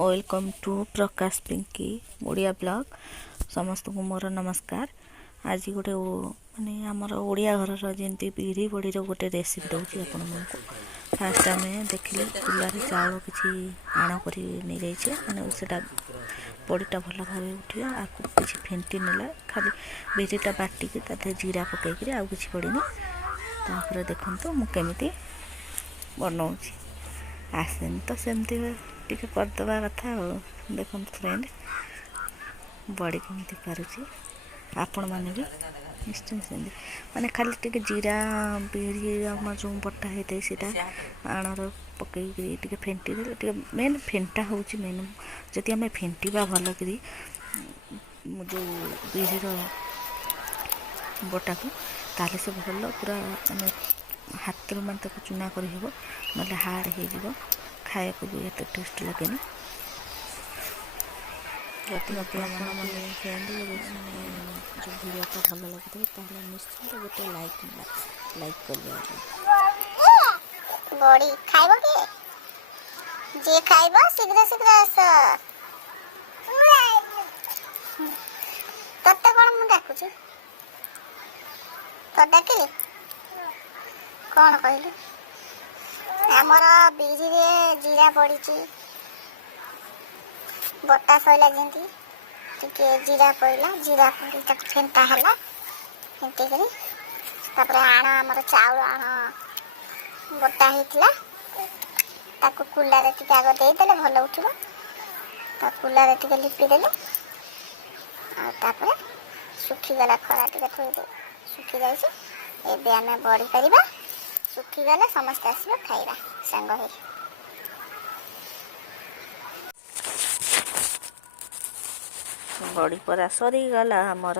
Welcome to Prakash Pinky Odia blog समस्त को मोर नमस्कार। आज गोटे माने आमर ओडिया घर जमी बिरी बड़ी गोटे रेसिपी दूसरी आपण फास्ट आम देखिले चूल्हार चाउल किसी आण कर मैंने से बड़ीटा भल भाव उठे आपको किसी फेंटी नेला खाली बिरीटा बाटिकी जीरा पकईकि आउ कि पड़नी तापर देखो मुझे बनाऊँगी आसेन तो सेमती टी करदे कथा देखो फ्रेंड बड़ी कमी पारुची आपण मैंने भी निश्चय सेमती माने खाली टी जीरा बिरी जो बटा होता है सीटा आणर पकईकि फेंटी दे मेन फेंटा हूँ मेन जदि आम फेंटा भलक जो बिरीर बटा को ताले से भल पूरा माने हाथ में चूना कर ना हार्ड हो खाया को भी एत टेस्ट लगे मैंने जो भिडियोटा भल लगे ताहले निश्चिंत गोटे लाइक कर बड़ी खाइबो के जे खाइबो शीघ्र शीघ्र आस तत्ते कोन मु डाकुची तो डाकिली कौन कहलु आमर बिरी रे जीरा पड़ी बटा सैला जमी टे जीरा पड़ा जीरा पड़ी फेंटा है फेंटिक आण आमर चाउल आण बटा होता कुलारे टे आग देदेले भल उठ कुलारे टे लिपिदेले आपर सुखीगला खरा टे थोड़े सुखी जाए आम बड़ी करवा सुखीगले समस्त आस खाइबा सांग हो बड़ी परा सरीगला आमर